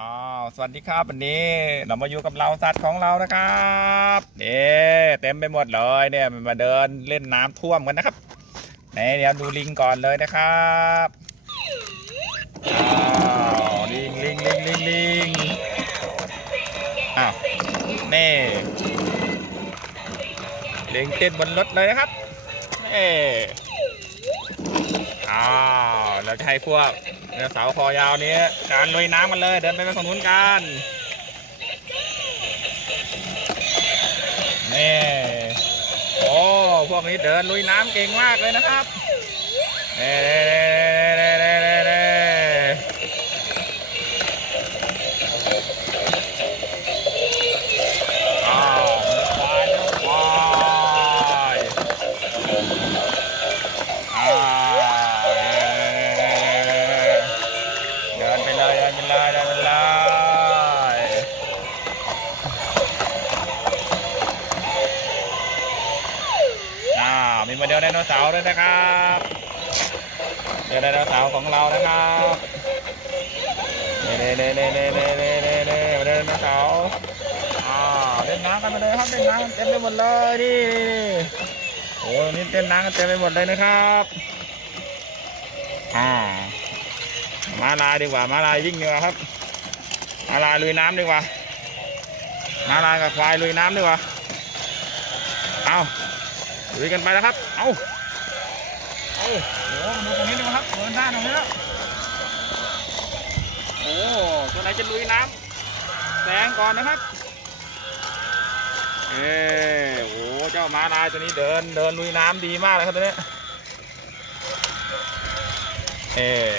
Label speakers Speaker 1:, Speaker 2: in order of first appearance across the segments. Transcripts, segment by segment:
Speaker 1: อ้าวสวัสดีครับวันนี้เรามาอยู่กับเราสัตว์ของเรานะครับเนี่เต็มไปหมดเลยเนี่ยมันมาเดินเล่นน้ำท่วมกันนะครับไหนเดี๋ยวดูลิงก่อนเลยนะครับอ้าวลิงลิงลิงลิงลิงอ้าวนี่ลิงเต้นบนรถเลยนะครับนี่อ้าวเราจะให้พวก เรือเสาคอยาวนี้การลุยน้ำกันเลยเดินไปไปฝั่งนู้นกันนี่โอ้พวกนี้เดินลุยน้ำเก่งมากเลยนะครับเน่ มีโมเดลไดโนเสาร์ด้วยนะครับเดลไดโนเสาร์ของเรานะครับเน่เน่เน่เน่เน่เน่เน่เน่โมเดลไดโนเสาร์อ่าเล่นน้ำกันไปเลยครับเล่นน้ำเต็มไปหมดเลยดิโอ้นี่เต้นน้ำกันเต็มไปหมดเลยนะครับอ่ามาลายดีกว่ามาลายยิ่งดีกว่าครับมาลายลุยน้ำดีกว่ามาลายกับควายลุยน้ำดีกว่าเอา ลุยกันไปแล้วครับ เอาเอาโอ้ดูตรงนี้ดีกว่าครับเดินหน้าตรงนี้แล้ว โอ้ ตัวไหนจะลุยน้ำแซงก่อนนะครับ เออโอ้เจ้ามาลายตัวนี้เดินเดินลุยน้ำดีมากเลยครับตัวนี้ เออ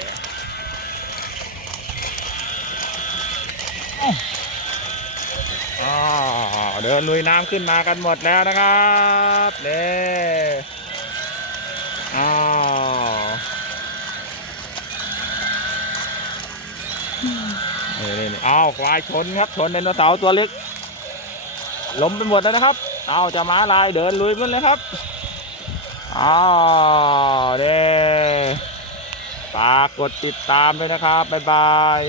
Speaker 1: เดินลุยน้ำขึ้นมากันหมดแล้วนะครับเด้อ้าวนี่นี่นี่อ้าวควายชนครับชนไดโนเสาร์ตัวเล็กล้มไปหมดแล้วนะครับอ้าวจะม้าลายเดินลุยมันเลยครับอ้าวเด้ฝากกดติดตามด้วยนะครับบ๊ายบาย